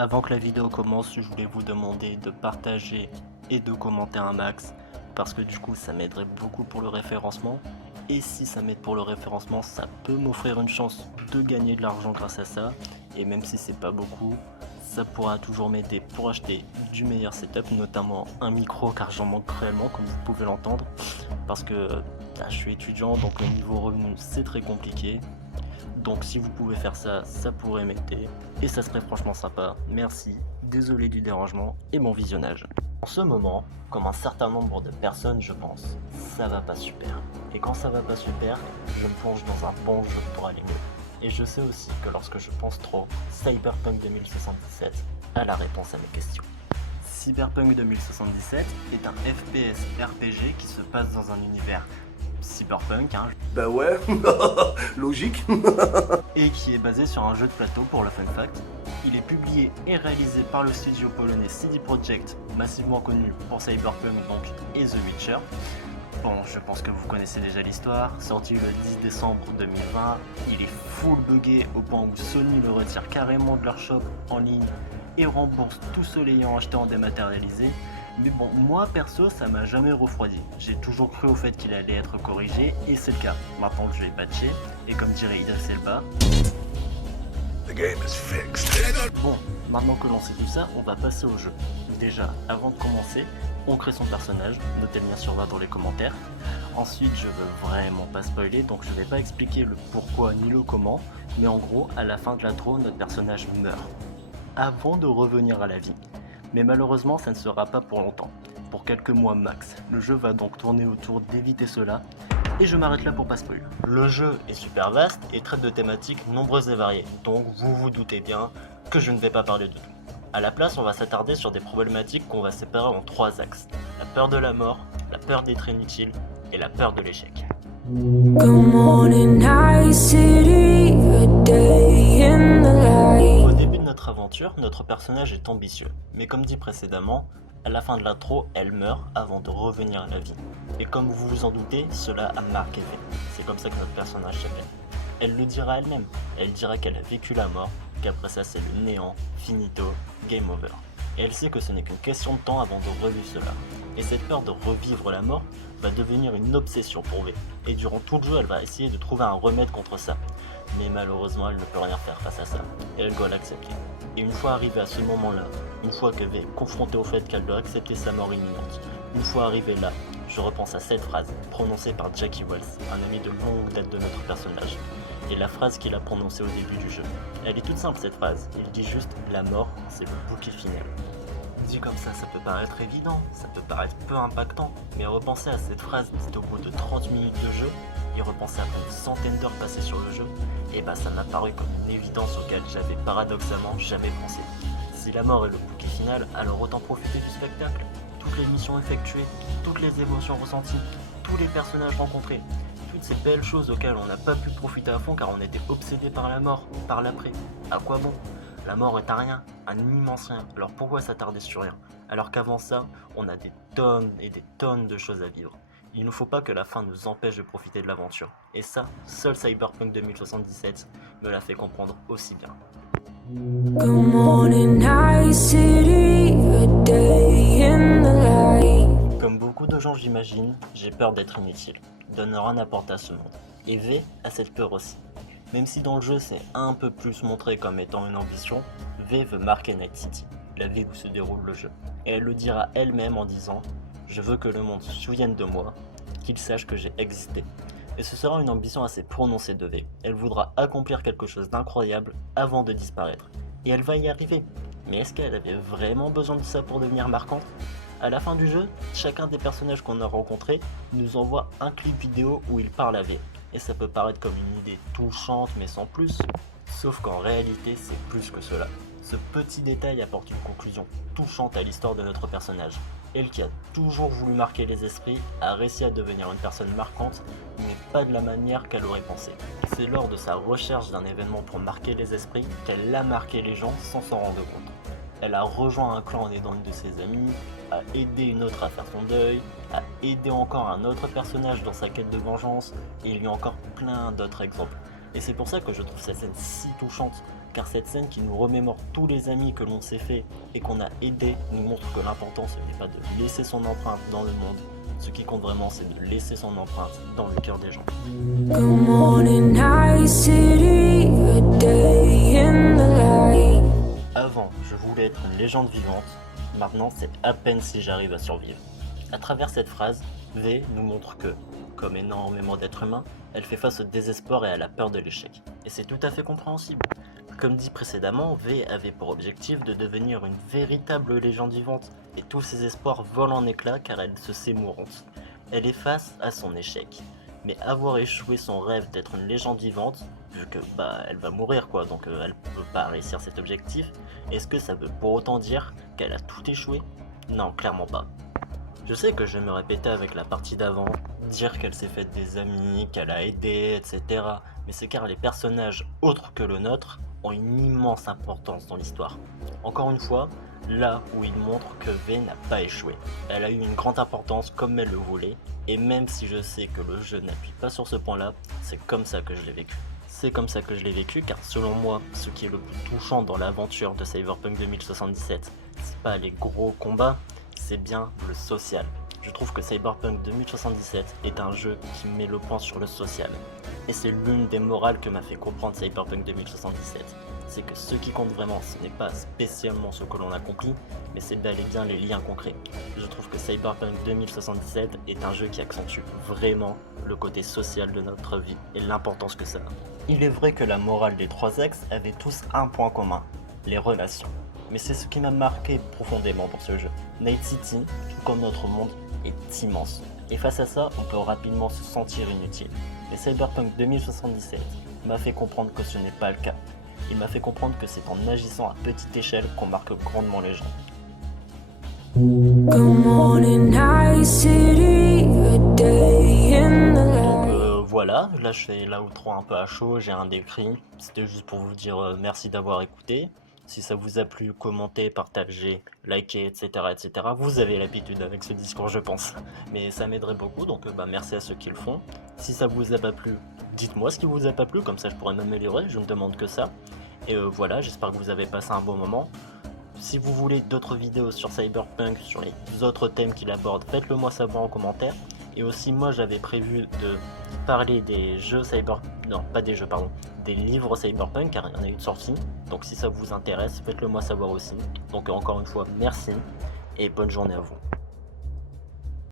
Avant que la vidéo commence, je voulais vous demander de partager et de commenter un max parce que du coup ça m'aiderait beaucoup pour le référencement et si ça m'aide pour le référencement ça peut m'offrir une chance de gagner de l'argent grâce à ça et même si c'est pas beaucoup ça pourra toujours m'aider pour acheter du meilleur setup, notamment un micro car j'en manque cruellement comme vous pouvez l'entendre parce que je suis étudiant donc le niveau revenu c'est très compliqué. Donc si vous pouvez faire ça, ça pourrait m'aider et ça serait franchement sympa. Merci, désolé du dérangement et bon visionnage. En ce moment, comme un certain nombre de personnes je pense, ça va pas super. Et quand ça va pas super, je me plonge dans un bon jeu pour aller mieux. Et je sais aussi que lorsque je pense trop, Cyberpunk 2077 a la réponse à mes questions. Cyberpunk 2077 est un FPS RPG qui se passe dans un univers cyberpunk, Bah ouais, logique. et qui est basé sur un jeu de plateau pour le fun fact. Il est publié et réalisé par le studio polonais CD Projekt, massivement connu pour Cyberpunk donc et The Witcher. Bon, je pense que vous connaissez déjà l'histoire, sorti le 10 décembre 2020, il est full buggé au point où Sony le retire carrément de leur shop en ligne et rembourse tout ceux l'ayant acheté en dématérialisé. Mais bon, moi perso, ça m'a jamais refroidi. J'ai toujours cru au fait qu'il allait être corrigé, et c'est le cas. Maintenant que je l'ai patché, et comme dirait Idris Elba. The game is fixed. Bon, maintenant que l'on sait tout ça, on va passer au jeu. Déjà, avant de commencer, on crée son personnage, notez le lien sur bas dans les commentaires. Ensuite, je veux vraiment pas spoiler, donc je vais pas expliquer le pourquoi ni le comment, mais en gros, à la fin de l'intro, notre personnage meurt. Avant de revenir à la vie. Mais malheureusement ça ne sera pas pour longtemps, pour quelques mois max. Le jeu va donc tourner autour d'éviter cela, et je m'arrête là pour pas spoil. Le jeu est super vaste et traite de thématiques nombreuses et variées, donc vous vous doutez bien que je ne vais pas parler de tout. A la place on va s'attarder sur des problématiques qu'on va séparer en trois axes. La peur de la mort, la peur d'être inutile et la peur de l'échec. Good morning, night city, a day in the light. Au début de notre aventure, notre personnage est ambitieux, mais comme dit précédemment, à la fin de l'intro, elle meurt avant de revenir à la vie. Et comme vous vous en doutez, cela a marqué fait. C'est comme ça que notre personnage s'appelle. Elle le dira elle-même, elle dira qu'elle a vécu la mort, qu'après ça c'est le néant, finito, game over. Et elle sait que ce n'est qu'une question de temps avant de revivre cela. Et cette peur de revivre la mort va devenir une obsession pour V. Et durant tout le jeu, elle va essayer de trouver un remède contre ça. Mais malheureusement, elle ne peut rien faire face à ça. Et elle doit l'accepter. Et une fois arrivée à ce moment-là, une fois que V est confrontée au fait qu'elle doit accepter sa mort imminente, une fois arrivée là, je repense à cette phrase, prononcée par Jackie Wells, un ami de longue date de notre personnage. Et la phrase qu'il a prononcée au début du jeu. Elle est toute simple cette phrase, il dit juste « la mort, c'est le bouquet final ». Dit comme ça peut paraître évident, ça peut paraître peu impactant, mais repenser à cette phrase dite au bout de 30 minutes de jeu, et repenser à une centaine d'heures passées sur le jeu, et bah ça m'a paru comme une évidence auquel j'avais paradoxalement jamais pensé. Si la mort est le bouquet final, alors autant profiter du spectacle, toutes les missions effectuées, toutes les émotions ressenties, tous les personnages rencontrés, toutes ces belles choses auxquelles on n'a pas pu profiter à fond car on était obsédé par la mort, par l'après. À quoi bon ? La mort est un rien, un immense rien, alors pourquoi s'attarder sur rien? Alors qu'avant ça, on a des tonnes et des tonnes de choses à vivre. Il ne faut pas que la fin nous empêche de profiter de l'aventure. Et ça, seul Cyberpunk 2077 me l'a fait comprendre aussi bien. Good morning, night city, a day in the light. Comme beaucoup de gens j'imagine, j'ai peur d'être inutile, de ne rien apporter à ce monde. Et V a cette peur aussi. Même si dans le jeu c'est un peu plus montré comme étant une ambition, V veut marquer Night City, la ville où se déroule le jeu. Et elle le dira elle-même en disant « Je veux que le monde se souvienne de moi, qu'il sache que j'ai existé ». Et ce sera une ambition assez prononcée de V. Elle voudra accomplir quelque chose d'incroyable avant de disparaître. Et elle va y arriver. Mais est-ce qu'elle avait vraiment besoin de ça pour devenir marquante ? À la fin du jeu, chacun des personnages qu'on a rencontrés nous envoie un clip vidéo où il parle à V. Et ça peut paraître comme une idée touchante mais sans plus. Sauf qu'en réalité c'est plus que cela. Ce petit détail apporte une conclusion touchante à l'histoire de notre personnage. Elle qui a toujours voulu marquer les esprits a réussi à devenir une personne marquante, mais pas de la manière qu'elle aurait pensé. C'est lors de sa recherche d'un événement pour marquer les esprits qu'elle a marqué les gens sans s'en rendre compte. Elle a rejoint un clan en aidant une de ses amies, a aidé une autre à faire son deuil, a aidé encore un autre personnage dans sa quête de vengeance, et il y a encore plein d'autres exemples. Et c'est pour ça que je trouve cette scène si touchante, car cette scène qui nous remémore tous les amis que l'on s'est fait et qu'on a aidé nous montre que l'important ce n'est pas de laisser son empreinte dans le monde, ce qui compte vraiment c'est de laisser son empreinte dans le cœur des gens. Good morning, night city, a day in the light. Avant, je voulais être une légende vivante, maintenant c'est à peine si j'arrive à survivre. À travers cette phrase, V nous montre que, comme énormément d'êtres humains, elle fait face au désespoir et à la peur de l'échec. Et c'est tout à fait compréhensible. Comme dit précédemment, V avait pour objectif de devenir une véritable légende vivante, et tous ses espoirs volent en éclats car elle se sait mourante. Elle est face à son échec. Mais avoir échoué son rêve d'être une légende vivante, vu que elle va mourir quoi, donc elle peut pas réussir cet objectif, est-ce que ça veut pour autant dire qu'elle a tout échoué? Non, clairement pas. Je sais que je vais me répéter avec la partie d'avant, dire qu'elle s'est faite des amis, qu'elle a aidé, etc. Mais c'est car les personnages autres que le nôtre ont une immense importance dans l'histoire. Encore une fois, là où il montre que V n'a pas échoué. Elle a eu une grande importance comme elle le voulait, et même si je sais que le jeu n'appuie pas sur ce point-là, c'est comme ça que je l'ai vécu. C'est comme ça que je l'ai vécu car selon moi, ce qui est le plus touchant dans l'aventure de Cyberpunk 2077, c'est pas les gros combats, c'est bien le social. Je trouve que Cyberpunk 2077 est un jeu qui met le point sur le social. Et c'est l'une des morales que m'a fait comprendre Cyberpunk 2077. C'est que ce qui compte vraiment, ce n'est pas spécialement ce que l'on accomplit, mais c'est bel et bien les liens concrets. Je trouve que Cyberpunk 2077 est un jeu qui accentue vraiment le côté social de notre vie et l'importance que ça a. Il est vrai que la morale des trois axes avait tous un point commun, les relations. Mais c'est ce qui m'a marqué profondément pour ce jeu. Night City, tout comme notre monde, est immense. Et face à ça, on peut rapidement se sentir inutile. Mais Cyberpunk 2077 m'a fait comprendre que ce n'est pas le cas. Il m'a fait comprendre que c'est en agissant à petite échelle qu'on marque grandement les gens. Good morning, night city, a day in the light. Voilà, là je fais l'outro un peu à chaud, j'ai un décrit. C'était juste pour vous dire merci d'avoir écouté. Si ça vous a plu, commentez, partagez, likez, etc. etc. Vous avez l'habitude avec ce discours, je pense. Mais ça m'aiderait beaucoup, donc merci à ceux qui le font. Si ça vous a pas plu, dites-moi ce qui vous a pas plu, comme ça je pourrais m'améliorer, je ne demande que ça. Et voilà, j'espère que vous avez passé un bon moment. Si vous voulez d'autres vidéos sur Cyberpunk, sur les autres thèmes qu'il aborde, faites-le moi savoir en commentaire. Et aussi moi j'avais prévu de parler des jeux non pas des jeux pardon, des livres Cyberpunk car il y en a eu de sortie. Donc si ça vous intéresse, faites-le moi savoir aussi. Donc encore une fois merci et bonne journée à vous.